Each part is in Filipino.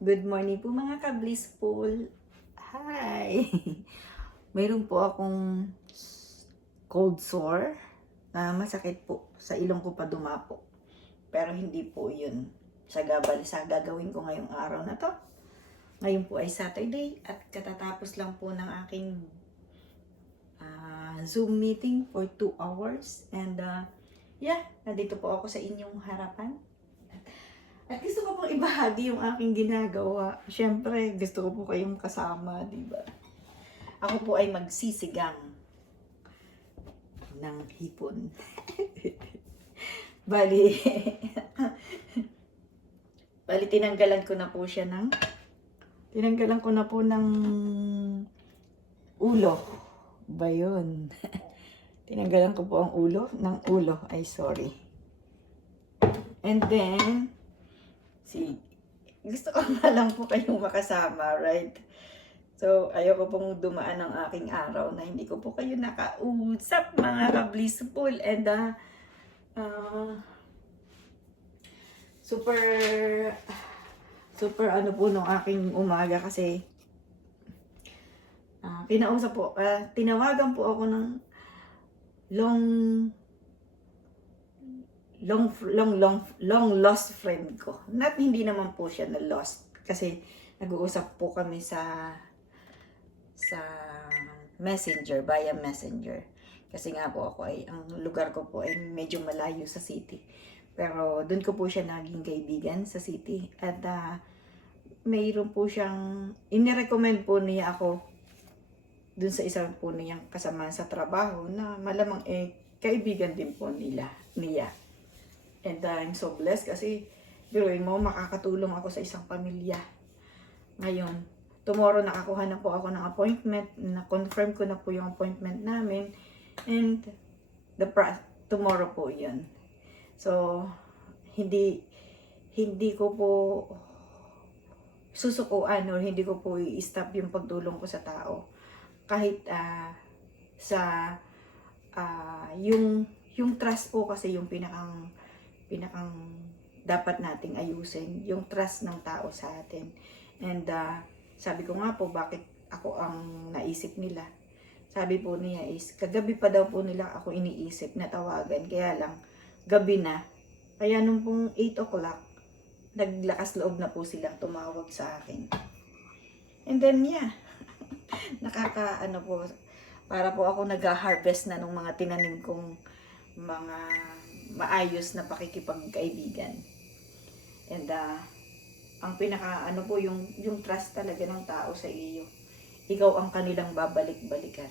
Good morning po mga ka-blissful. Hi! Mayroon po akong cold sore na masakit po. Sa ilong ko pa dumapo. Pero hindi po yun sa gagawin ko ngayong araw na to. Ngayon po ay Saturday at katatapos lang po ng aking Zoom meeting for 2 hours. And nandito po ako sa inyong harapan. At gusto ko pong ibahagi yung aking ginagawa. Siyempre, gusto ko po kayong kasama, di ba? Ako po ay magsisigang ng hipon. Bali, tinanggalan ko na po siya ng ulo. Ba yun? Tinanggalan ko po ang ulo. Ay, sorry. And then, gusto ko na lang po kayong makasama, right? So, ayoko pong dumaan ng aking araw na hindi ko po kayo nakausap, mga ka-blissful. And, super ano po nung aking umaga kasi, tinawagan po ako ng long lost friend ko. Hindi naman po siya na lost kasi nag-uusap po kami sa Messenger, via Messenger. Kasi nga po ang lugar ko po ay medyo malayo sa city. Pero doon ko po siya naging kaibigan sa city. At mayroon po siyang, inirecommend po niya ako doon sa isang po niyang kasama sa trabaho na malamang kaibigan din po niya. And I'm so blessed kasi biruin mo, makakatulong ako sa isang pamilya. Ngayon, tomorrow nakakuha na po ako ng appointment. Na-confirm ko na po yung appointment namin. And tomorrow po yun. So, hindi ko po susukuan or hindi ko po i-stop yung pagtulong ko sa tao. Kahit yung trust po kasi yung pinakang dapat nating ayusin, yung trust ng tao sa atin. And sabi ko nga po, bakit ako ang naisip nila? Sabi po niya is, kagabi pa daw po nila ako iniisip na tawagan, kaya lang, gabi na. Kaya nung pong 8 o'clock, naglakas loob na po silang tumawag sa akin. And then nakakaano po, para po ako nag-harvest na ng mga tinanim kong mga maayos na pakikipagkaibigan. And ang pinaka po yung trust talaga ng tao sa iyo. Ikaw ang kanilang babalik-balikan.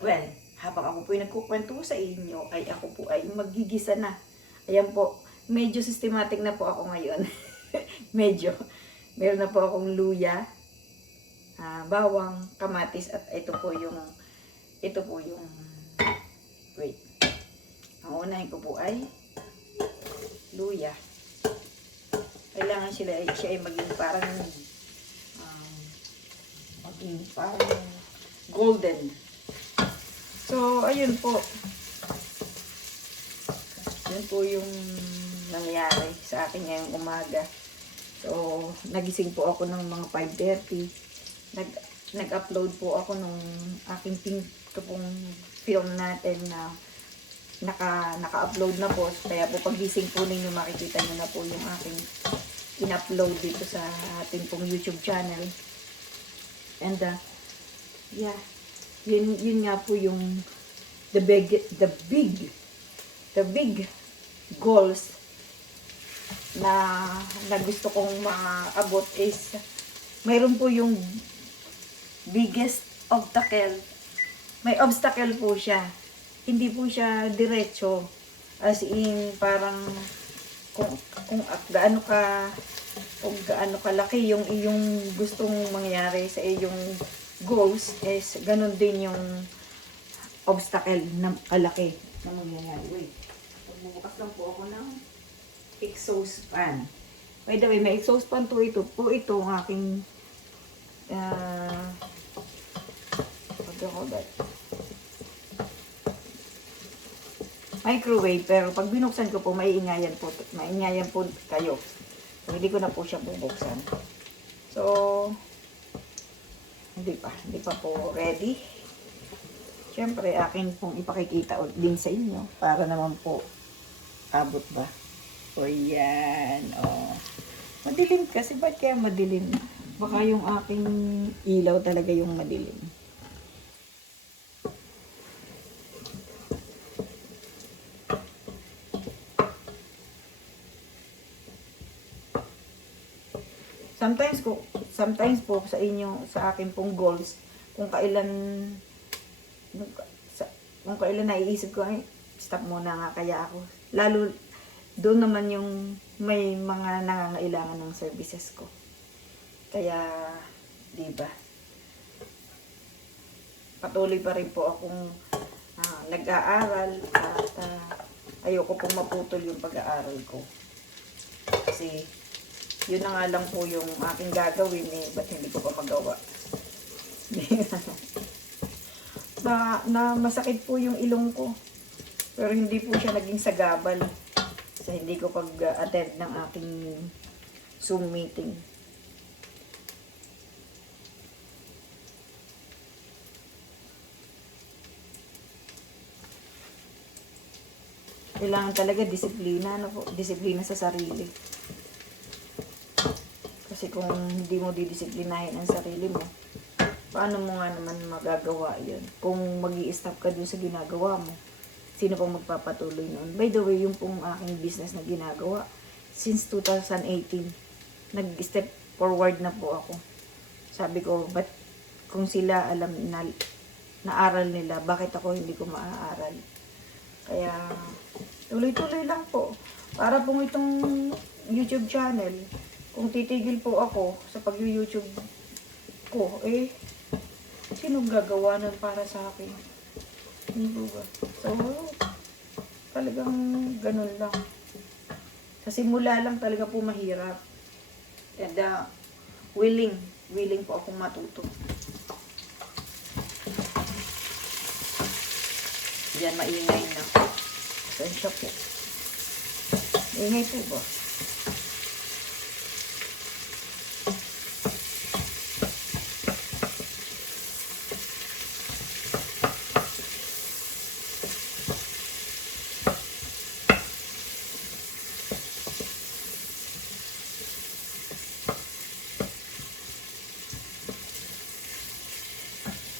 Well, habang ako po ay nagkukwento sa inyo, ay ako po ay magigisa na. Ayan po, medyo systematic na po ako ngayon. Medyo. Meron na po akong luya, bawang, kamatis, at ito po yung wait. Ang unahin ko po ay luya. Kailangan siya ay maging parang golden. So, ayun po. Yun po yung nangyari sa akin ngayong umaga. So, nagising po ako ng mga 5:30. Nag-upload po ako nung aking pong film natin na naka-upload na po. Kaya po pagising po ninyo, makikita nyo na po yung aking in-upload dito sa ating pong YouTube channel. And yun nga po yung the big goals na gusto kong maabot is mayroon po yung biggest obstacle. May obstacle po siya. Hindi po siya diretso. As in, parang kung gaano kalaki yung iyong gustong mangyari sa iyong goals, is ganun din yung obstacle na kalaki na mangyayari. Wait, magbubukas lang po ako ng exhaust fan. By the way, may exhaust fan to ito ang aking what do you call that? Microwave, pero pag binuksan ko po, maiingayan po kayo. So, hindi ko na po siya bubuksan. So, hindi pa po ready. Siyempre, akin pong ipakikita din sa inyo para naman po abot ba. O yan, o. Madilim kasi, ba't kaya madilim? Baka yung aking ilaw talaga yung madilim. Sometimes po sa inyo, sa akin pong goals, kung kailan naiisip ko, ay, stop muna nga kaya ako. Lalo, doon naman yung may mga nangangailangan ng services ko. Kaya, di ba? Patuloy pa rin po akong nag-aaral at ayoko pong maputol yung pag-aaral ko. Kasi, yun na nga lang po yung aking gagawin ba't hindi ko pa magawa? na masakit po yung ilong ko. Pero hindi po siya naging sagabal sa hindi ko pag-attend ng aking Zoom meeting. Kailangan talaga disiplina, disiplina sa sarili. Kasi kung hindi mo didisiplinahin ang sarili mo, paano mo nga naman magagawa yun? Kung mag-i-stop ka dun sa ginagawa mo, sino pong magpapatuloy noon? By the way, yung pong aking business na ginagawa, since 2018, nag-step forward na po ako. Sabi ko, ba't kung sila alam na naaral nila, bakit ako hindi ko maaaral? Kaya, tuloy-tuloy lang po. Para pong itong YouTube channel, kung titigil po ako sa pag-YouTube ko, sino gagawa nun para sa akin? Hindi ba? So, talagang ganun lang. Sa simula lang talaga po mahirap. And willing po akong matuto. Diyan, maingay na. Pasensya po. Maingay po ba?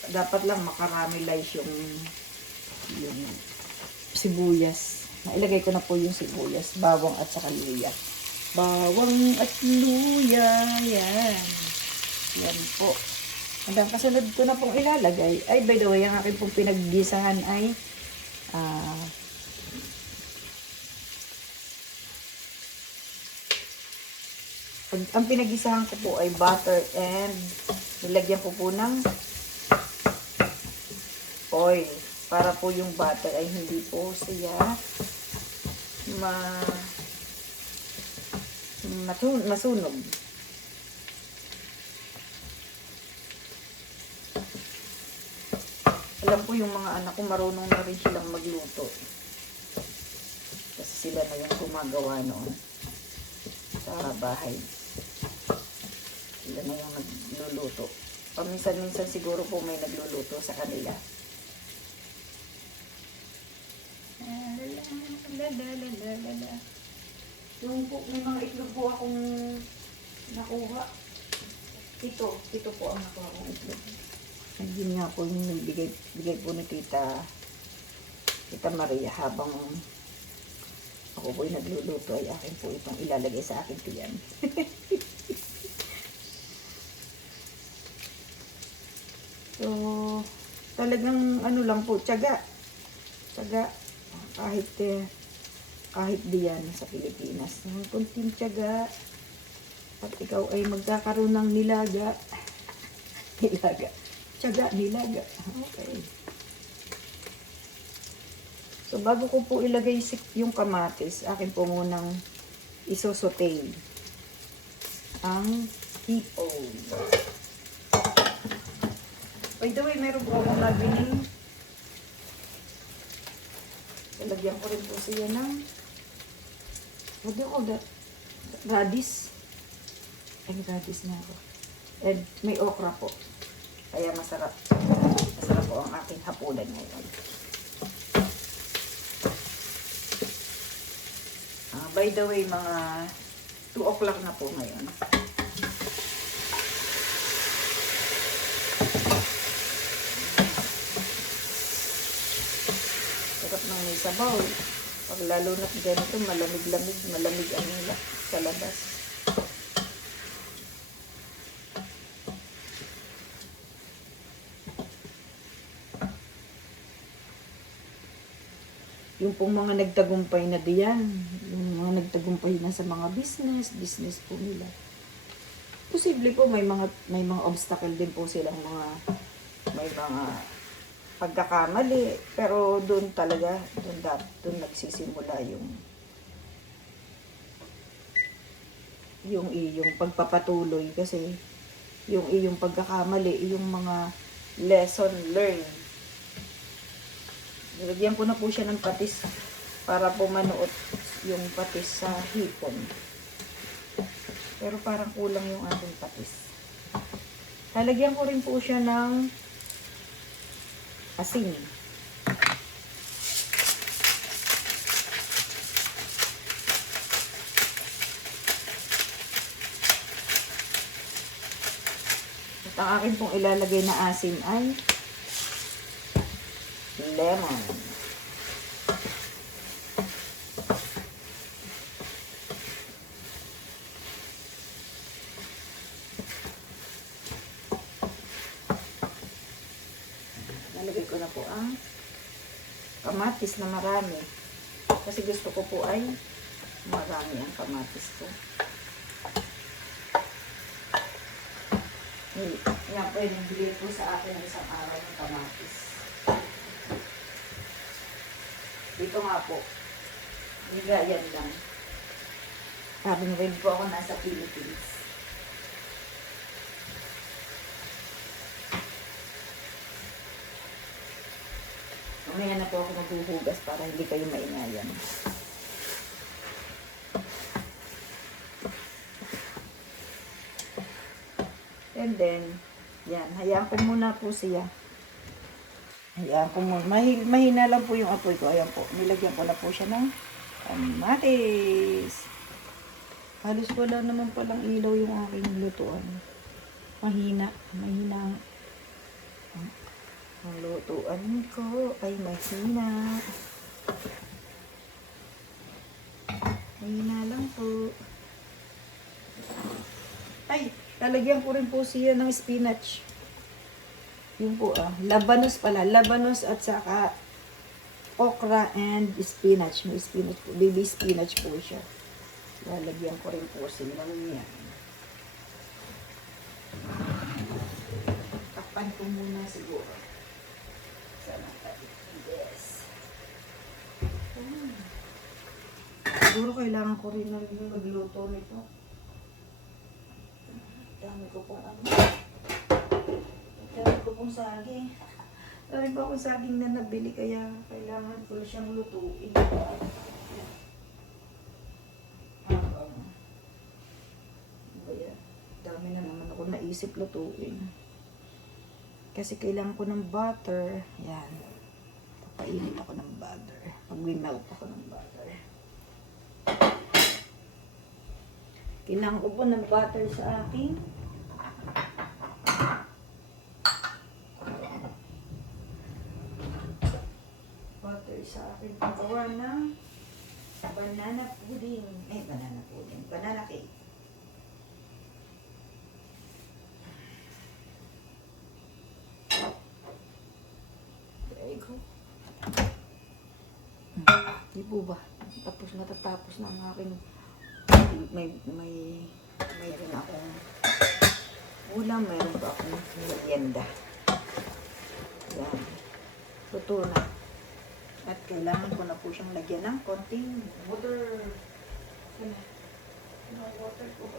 Dapat lang makaramelize yung sibuyas. Nailagay ko na po yung sibuyas, bawang at saka luya. Bawang at luya, yan. Yan po. Hanggang kasunod ko na pong ilalagay. Ay, by the way, ang aking pong pinaggisahan ay ang pinaggisahan ko po ay butter and nilagyan ko po ng oil para po yung butter ay hindi po siya masunog. Alam po yung mga anak ko marunong na rin silang magluto. Kasi sila na yung gumagawa noon sa bahay. Sila na yung nagluluto. Paminsan-minsan siguro po may nagluluto sa kanila. Yung po, may mga itlog po akong nakuha. Ito po ang nakuha kong itlog. Yun nga po yung bigay po ni Tita Maria habang ako po yung nagluluto ay akin po itong ilalagay sa aking tiyan. So, talagang ano lang po, tiyaga. Kahit diyan sa Pilipinas. Ng kunting tiyaga. At ikaw ay magkakaroon ng nilaga. Tiyaga, nilaga. Okay. So, bago ko po ilagay yung kamatis, akin po munang isosote ang hipon. By the way, meron po akong nabining. Lalagyan ko rin po siya ng what do you call that? Radish. Ay, radish na ako. And may okra po. Kaya masarap. Masarap po ang aking hapunan ngayon. By the way, mga 2 o'clock na po ngayon. Sarap ng may sabaw. Pag lalo na't ganito, malamig-lamig, malamig ang sa labas. Yung pong mga nagtagumpay na diyan, yung mga nagtagumpay na sa mga business po nila. Posible po may mga obstacle din po silang may mga pagkakamali, pero doon talaga, doon nagsisimula yung iyong pagpapatuloy, kasi yung iyong pagkakamali, yung mga lesson learned. Nilagyan ko na po siya ng patis para po manuot yung patis sa hipon. Pero parang kulang yung ating patis. Lalagyan ko rin po siya ng asin. At ang akin pong ilalagay na asin ay lemon. Nalagay ko na po ang kamatis na marami. Kasi gusto ko po ay marami ang kamatis ko. Yan po yung nagbigay po sa akin ng isang araw ng kamatis. Dito nga po, higayan lang. Having rin po ako nasa Philippines. Mamaya na po ako maghuhugas para hindi kayo maingayan. And then, yan, hayaan ko muna po siya. Hayaan ko muna. Mahina lang po yung apoy ko. Ayan po, nilagyan ko na po siya ng kamatis. Halos wala naman palang ilaw yung aking lutuan. Mahina ang lutuan ko ay mahina. Mahina lang po. Ay, lalagyan ko rin po siya ng spinach. Yung po labanos pala. Labanos at saka okra and spinach. May spinach po. Baby spinach po siya. Lalagyan ko rin po siya ng yan. Kapan ko muna siguro. Yes. Siguro kailangan ko rin na rin magluto nito. Dami ko pong saging. Dami pa akong saging na nabili, kaya kailangan ko siyang lutuin. Dami na naman ako naisip lutuin. Kasi kailangan ko ng butter. Yan. Papainit ako ng butter. Pag-melt ako ng butter. Kailangan ko po ng butter sa akin. Butter sa akin. Pagawa ng banana pudding. Banana pudding. Banana cake. Di po ba? Tapos matatapos na ang aking mayroon akong ulam, mayroon pa akong merienda. Yan. Luto na. At kailangan ko na po siyang lagyan ng konting water. Water ko.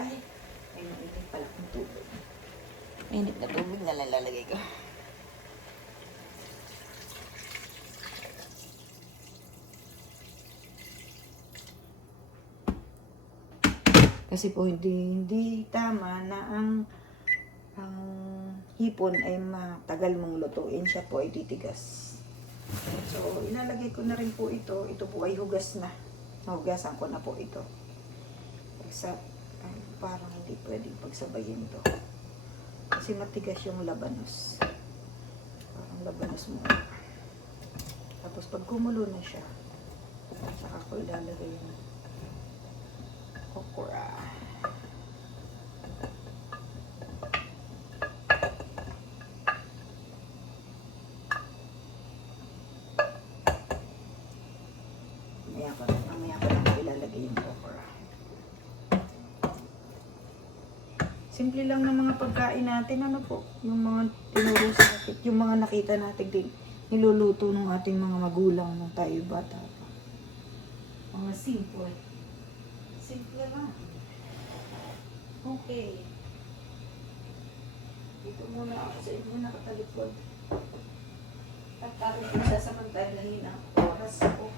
Ay, mainit pala ang tubig. Mainit na tubig na lalagay ko. Kasi po hindi tama na ang hipon ay matagal mong lutuin. Siya po ay titigas. So, ilalagay ko na rin po ito. Ito po ay hugas na. Hugasan ko na po ito. Parang hindi pwedeng pagsabayin ito. Kasi matigas yung labanos. Parang labanos mo. Tapos pag kumulo na siya, saka ko ilalagay yung okra. Mamaya ko lang ilalagay yung okra. Simple lang ng mga pagkain natin, ano po, yung mga tinuro sa atin, yung mga nakita natin din, niluluto ng ating mga magulang nung tayo bata pa. Mga simple. Simple lang. Okay. Dito muna ako sa inyo nakatalikod. At aking sasamantalahin ang oras ko.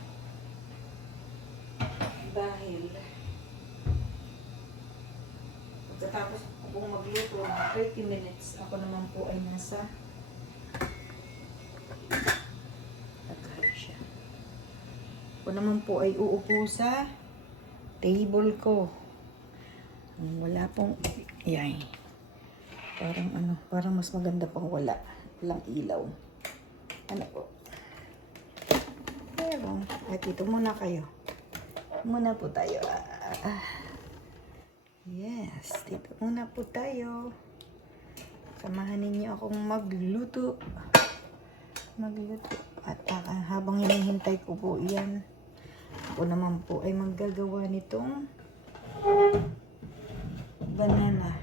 Dahil pagkatapos kung magluto ng 30 minutes, ako naman po ay nasa tagal siya. Ako naman po ay uupo sa table ko. Wala pong, yan. Parang mas maganda pang walang ilaw. Ano po? Pero, at ito muna kayo. Muna po tayo. Yes, dito muna po tayo. Samahan ninyo akong magluto. At habang hinihintay ko po yan, ako naman po ay maggagawa nitong banana.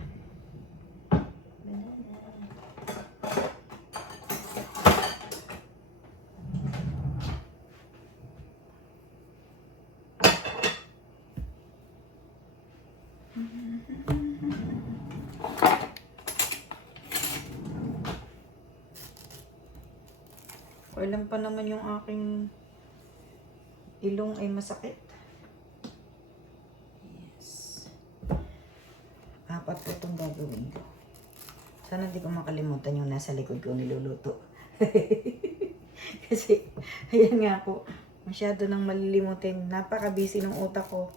Kailan pa naman yung aking ilong ay masakit. Yes. 4 po itong gagawin ko. Sana hindi ko makalimutan yung nasa likod ko niluluto. Kasi, ayan nga po, masyado nang malilimutin. Napaka-busy ng utak ko.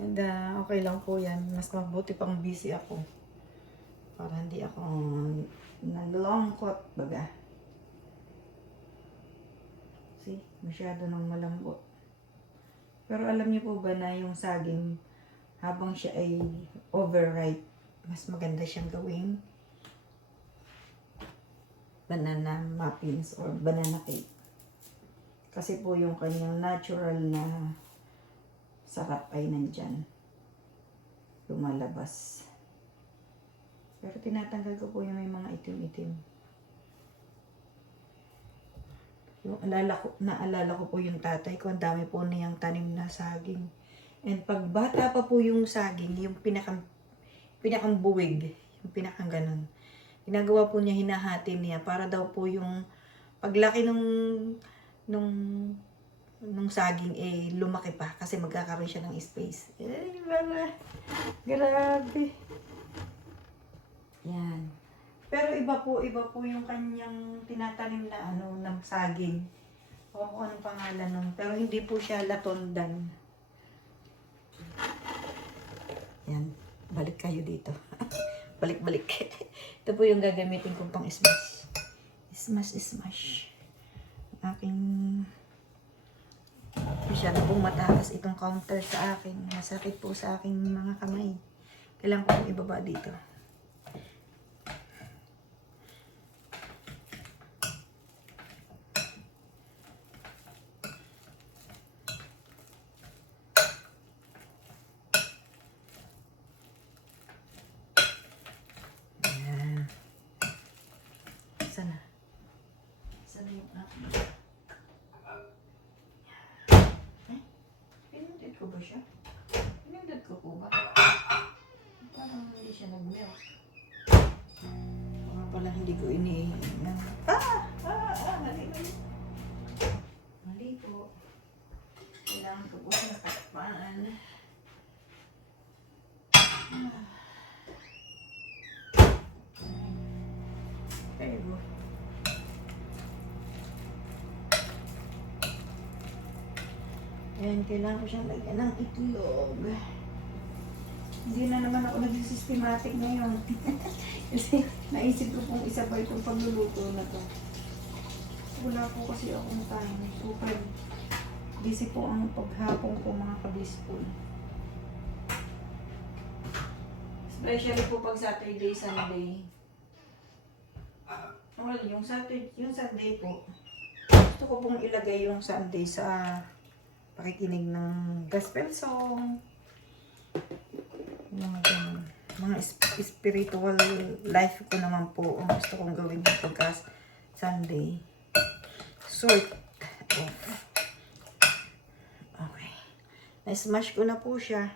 And okay lang po yan. Mas mabuti pang busy ako. Para hindi ako nag-longkot, baga. See, masyado nang malambot. Pero alam niyo po ba na yung saging, habang siya ay overripe, mas maganda siyang gawing banana muffins or banana cake. Kasi po yung kanyang natural na sarap ay nandyan. Lumalabas. Pero tinatanggal ko po yung may mga itim-itim. Yung naalala ko po yung tatay ko, ang dami po niyang tanim na saging. And pag bata pa po yung saging, yung pinakang buwig, yung pinakang ganun. Ginagawa po niya, hinahati niya para daw po yung paglaki nung saging lumaki pa kasi magkakaroon siya ng space. Grabe. Yan. Pero iba po yung kanyang tinatanim na ng saging. O kung anong pangalan nun. Pero hindi po siya latondan. Yan. Balik kayo dito. Balik. Ito po yung gagamitin kong pang smash. Smash. Aking masyado pong mataas itong counter sa akin. Masakit po sa aking mga kamay. Kailangan ko pong ibaba dito. Sana yung aking pinundid ko ba siya? Pinundid ko po ba? Parang hindi siya nag-melt. Mga pala hindi ko mali po. Kailangan ko po siya takpan. There you go. Ayan, kailangan ko siyang lagyan ng itlog. Hindi na naman ako nag-systematic ngayon. Kasi naisip ko pong isa pa itong pagluluto na to. Wala po kasi akong time. Super busy po ang paghapon ko mga ka-blissful. Especially po pag Saturday, Sunday. Well, yung Sunday po, gusto ko pong ilagay yung Sunday sa pakikinig ng gospel song. Mga spiritual life ko naman po ang gusto kong gawin ng pagka Sunday. Sort of. Okay. Na-smash ko na po siya.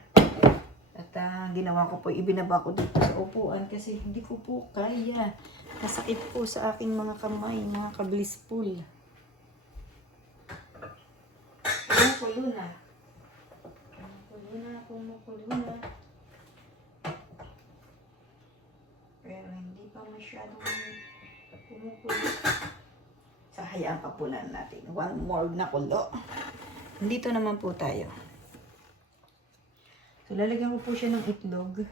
At ginawa ko po, ibinaba ko dito sa upuan kasi hindi ko po kaya. Masakit po sa aking mga kamay, mga ka-blissful. Kumukulo na. Kumukulo na. Pero hindi pa masyadong kumukulo. So, hayaan pa po lang natin. One more na kulo. Dito naman po tayo. So, lalagyan ko po siya ng itlog.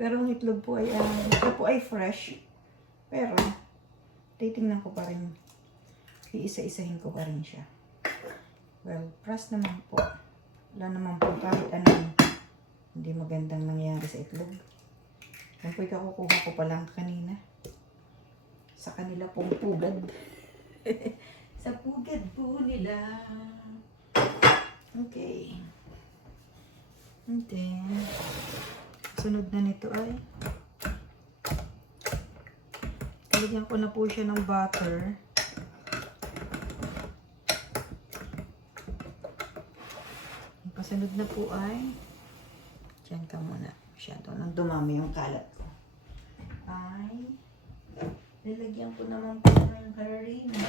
Pero ang itlog po ay, ito po ay fresh. Pero, titingnan ko pa rin. Iisa-isahin ko pa rin siya. Well, press naman po. Wala naman po kahit anong hindi magandang nangyari sa itlog. Yan po ikakukuha ko pa lang kanina. Sa kanila pong pugad. Sa pugad po nila. Okay. And then, sunod na nito ay lagyan ko na po siya ng butter. Ang kasunod na po ay dyan ka muna. Masyado nang dumami yung kalat ko. Ay nilagyan ko naman po ng harina.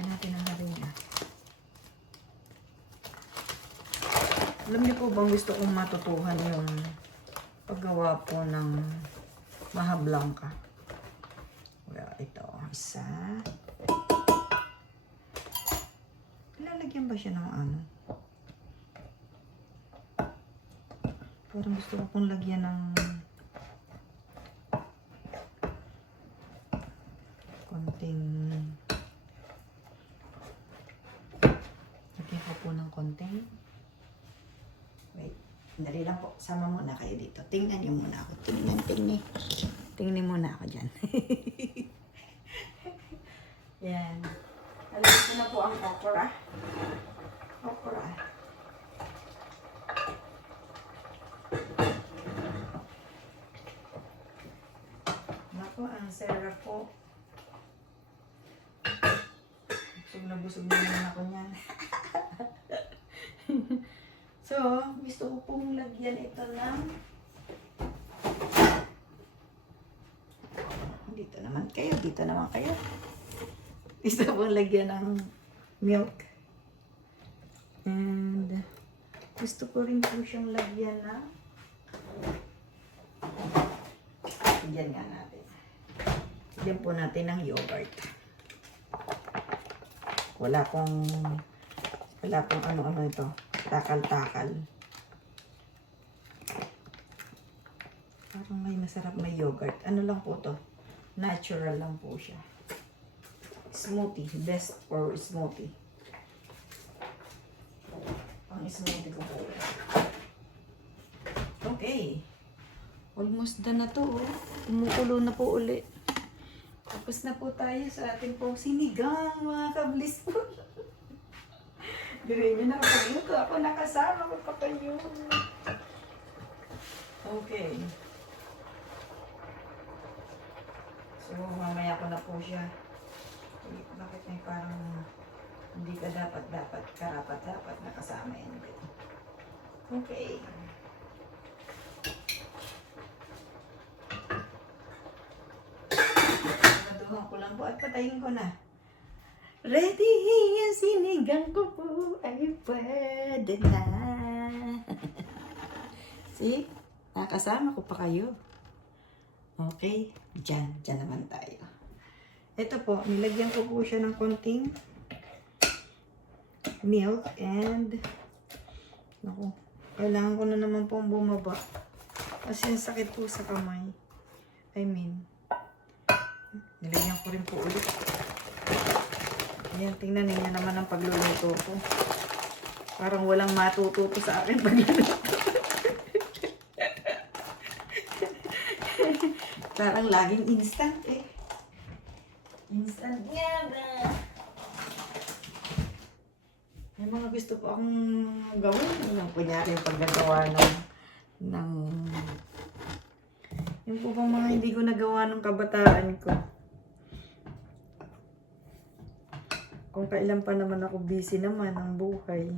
Natin ang harina. Alam niyo po bang gusto kong matutuhan yung paggawa po ng maha blanca? Well, ito. Isa. Lalagyan ba siya ng ano? Parang gusto ko pong lagyan ng konting konting. Wait, dali lang po. Sama muna kayo dito. Tingnan niyo muna ako. Tingnan muna ako dyan. Yan. Alam ko na po ang okra. Okra. Ako, ang sarap po. Busog na naman ako niyan. So, gusto ko pong lagyan ito ng dito naman kayo. Gusto ko pong lagyan ng milk. And gusto ko rin po siyang lagyan ng lagyan nga natin. Lagyan po natin ng yogurt. Wala pong ano-ano ito. Takal-takal. Parang may masarap may yogurt. Ano lang po to? Natural lang po siya. Smoothie. Best for smoothie. Pang smoothie ko po. Okay. Almost done na to. Kumukulo na po uli. Tapos na po tayo sa ating pong sinigang, mga ka-blissful. Dire nyo nakapagluto. Ako nakasama ko pa kayo. Okay. So, mamaya ko na po siya. Bakit may parang hindi ka karapat-dapat nakasama yan. Okay. Iwan ko lang po at patayin ko na. Ready, yung sinigang ko po ay pwede na. See? Nakasama ko pa kayo. Okay, dyan naman tayo. Ito po, nilagyan ko po siya ng konting milk and naku, kailangan ko na naman pong bumaba. Kasi yung sakit po sa kamay. Nilagyan ko rin po ulit. Ayan, tingnan niyo naman ang pagluluto ko. Parang walang matututo sa akin pagluluto. Parang laging instant eh. Instant nga ba? May mga gusto po akong gawin. Kunyari yung paggagawa ng yung po bang mga hindi ko nagawa ng kabataan ko. Kung kailan pa naman ako busy naman ng buhay.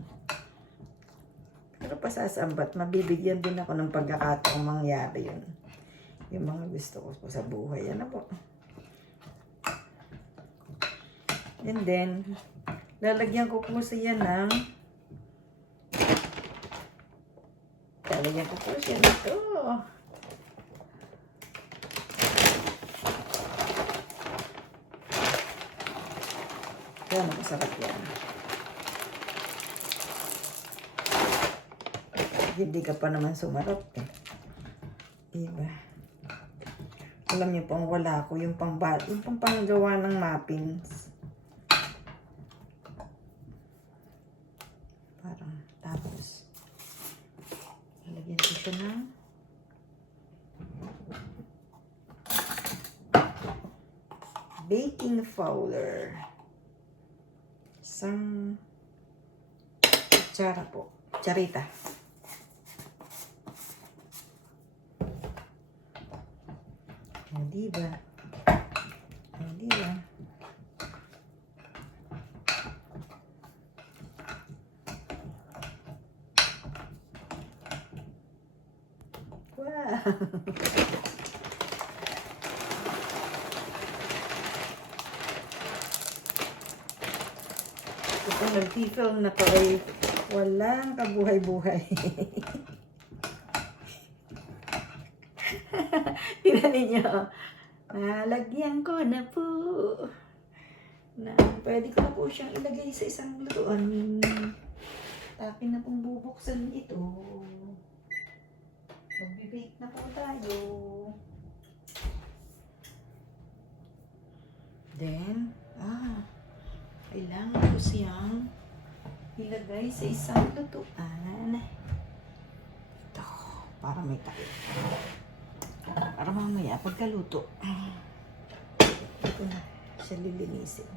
Pero pasasambat, mabibigyan din ako ng pagkakataong mangyari yun. Yung mga gusto ko po sa buhay. Ano po? And then, lalagyan ko po siya ng nito. Yan, masarap yan. Hindi ka pa naman sumarap eh. Diba? Alam niyo pang wala ko yung panggawa ng muffins. Parang tapos lalagyan ko siya ng baking powder. Isang kutsara po. Charita. Diba? Diba? Wow! Kung nag-film na to ay walang kabuhay-buhay. Tingnan ninyo. Nalagyan ko na po. Pwede ko na po siyang ilagay sa isang lutuan. Akin na pong bubuksan ito. Mag-bake na po tayo. Then, kailangan ko siyang ilagay sa isang lutuan. Ito, para may tayo. Para mamaya pagkaluto. Ito na, siya lilinisin.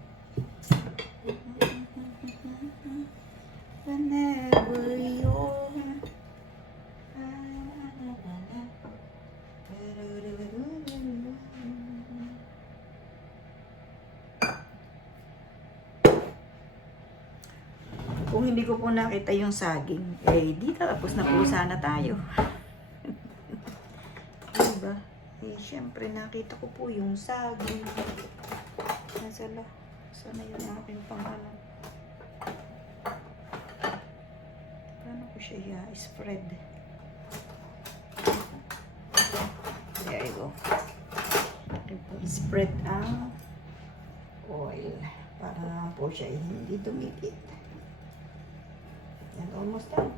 Whenever you're kung hindi ko po nakita yung saging, di tapos na po sana tayo. Diba? Siyempre nakita ko po yung saging. Sana yung aking pangano. Paano ko siya spread? There you go. Spread ang oil para naman po siya hindi dumikit. Yan, almost done.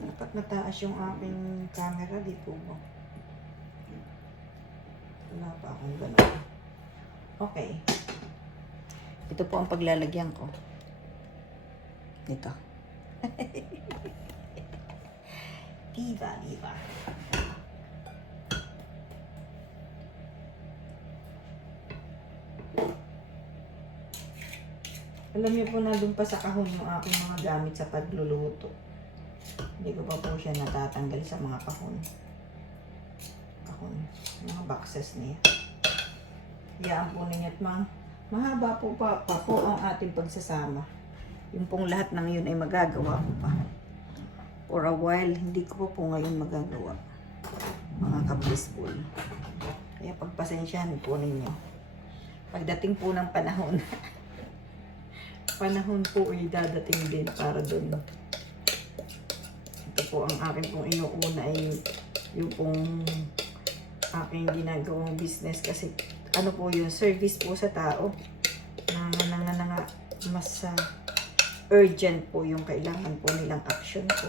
Dapat mataas yung aking camera, di po ba? Wala pa akong gano'n. Okay. Ito po ang paglalagyan ko. Ito. Diba. Alam niyo po na doon pa sa kahon yung aking mga gamit sa pagluluto. Hindi ko pa po siya natatanggal sa mga kahon. Mga boxes niya. Iyaan po ninyo at mahaba po pa po ang ating pagsasama. Yung pong lahat ng yun ay magagawa ko pa. for a while. Hindi ko po ngayon magagawa. Mga ka-blissful. Kaya pagpasensyahan po ninyo. Pagdating po ng panahon, panahon po ay dadating din para doon. Ito po ang akin pong inuuna ay yung pong aking ginagawang business kasi ano po yung service po sa tao na mas urgent po yung kailangan po nilang action po.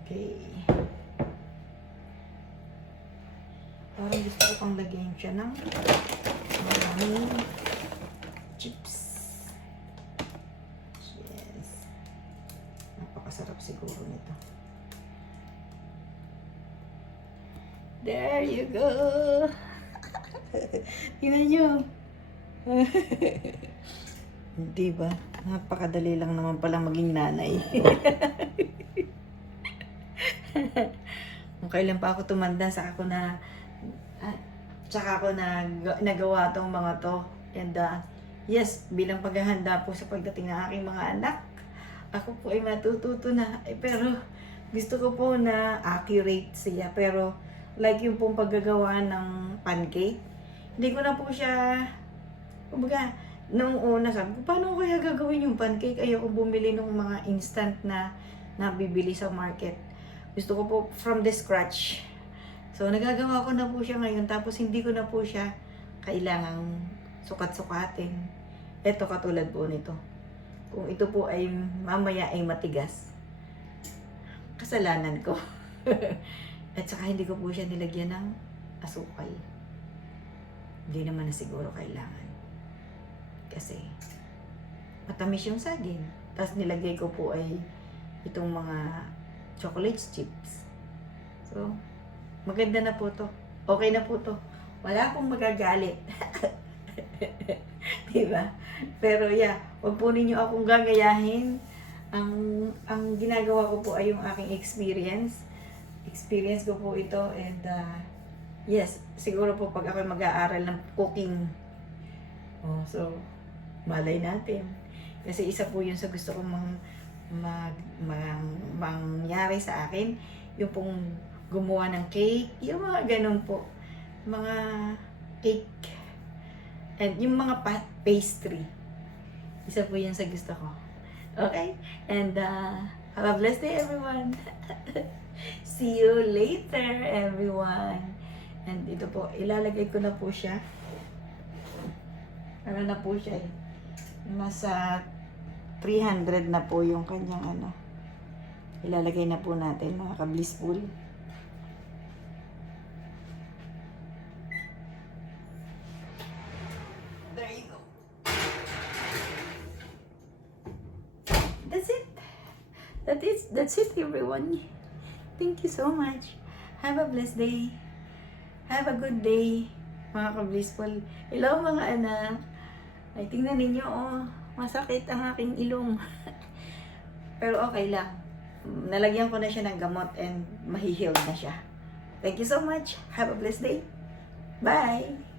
Okay. Parang gusto ko pang lagyan siya ng maraming chips. Yes. Napakasarap siguro nito. There you go. Tingnan nyo. Diba? Napakadali lang naman pala maging nanay. Kung kailan pa ako tumanda, saka ako nagawa tong mga to. And yes, bilang paghahanda po sa pagdating ng aking mga anak, ako po ay matututo na. Pero gusto ko po na accurate siya. Pero like yung pong paggagawa ng pancake, hindi ko na po siya, kumbaga, nung una sabi ko, paano ko kaya gagawin yung pancake? Ayoko bumili ng mga instant na nabibili sa market. Gusto ko po from the scratch. So, nagagawa ko na po siya ngayon, tapos hindi ko na po siya kailangang sukat-sukatin. Ito, katulad po nito. Kung ito po ay mamaya ay matigas, kasalanan ko. At saka hindi ko po siya nilagyan ng asukal. Hindi naman na siguro kailangan. Kasi matamis yung saging. Tapos nilagay ko po ay itong mga chocolate chips. So, maganda na po to. Okay na po to. Wala akong magagalit. Diba? Pero yeah, wag po ninyo akong gagayahin. Ang ginagawa ko po ay yung aking experience. Experience ko po ito and yes, siguro po pag ako mag-aaral ng cooking. So, malay natin. Kasi isa po yun sa gusto kong mangyari sa akin. Yung pong gumawa ng cake, yung mga ganun po. Mga cake. And yung mga pastry. Isa po yun sa gusto ko. Okay? And have a blessed day everyone. See you later, everyone. And ito po, ilalagay ko na po siya. Ano na po siya eh. Nasa 300 na po yung kanyang ano. Ilalagay na po natin, mga ka-blissful. There you go. That's it. That's it, everyone. Thank you so much. Have a blessed day. Have a good day, mga ka-blissful. Hello, mga anak. Ay, tingnan ninyo, masakit ang aking ilong. Pero okay lang. Nalagyan ko na siya ng gamot and mahihiled na siya. Thank you so much. Have a blessed day. Bye!